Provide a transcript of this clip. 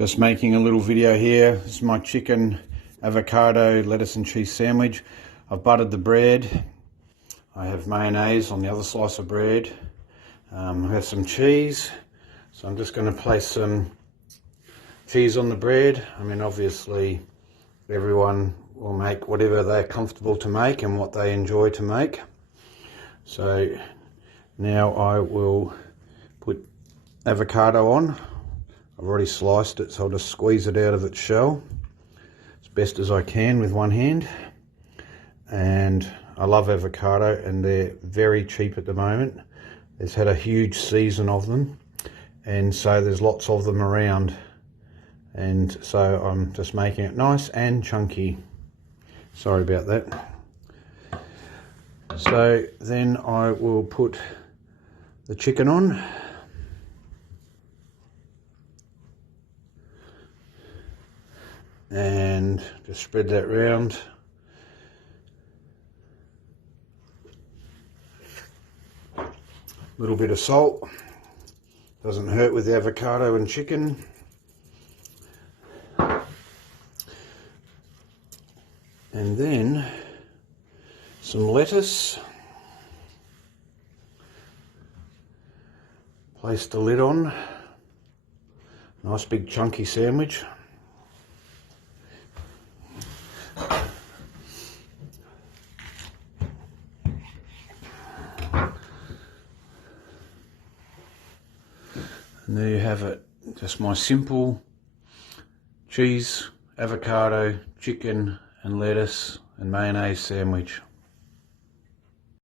Just making a little video here. This is my chicken, avocado, lettuce and cheese sandwich. I've buttered the bread. I have mayonnaise on the other slice of bread. I have some cheese. So I'm just going to place some cheese on the bread. I mean, obviously everyone will make whatever they're comfortable to make and what they enjoy to make. So now I will put avocado on. I've already sliced it, so I'll just squeeze it out of its shell as best as I can with one hand. And I love avocado, and they're very cheap at the moment. It's had a huge season of them, and so there's lots of them around. And so I'm just making it nice and chunky. Sorry about that. So then I will put the chicken on. And just spread that round. A little bit of salt. Doesn't hurt with the avocado and chicken. And then some lettuce. Place the lid on. Nice big chunky sandwich. And there you have it, just my simple cheese, avocado, chicken and lettuce and mayonnaise sandwich.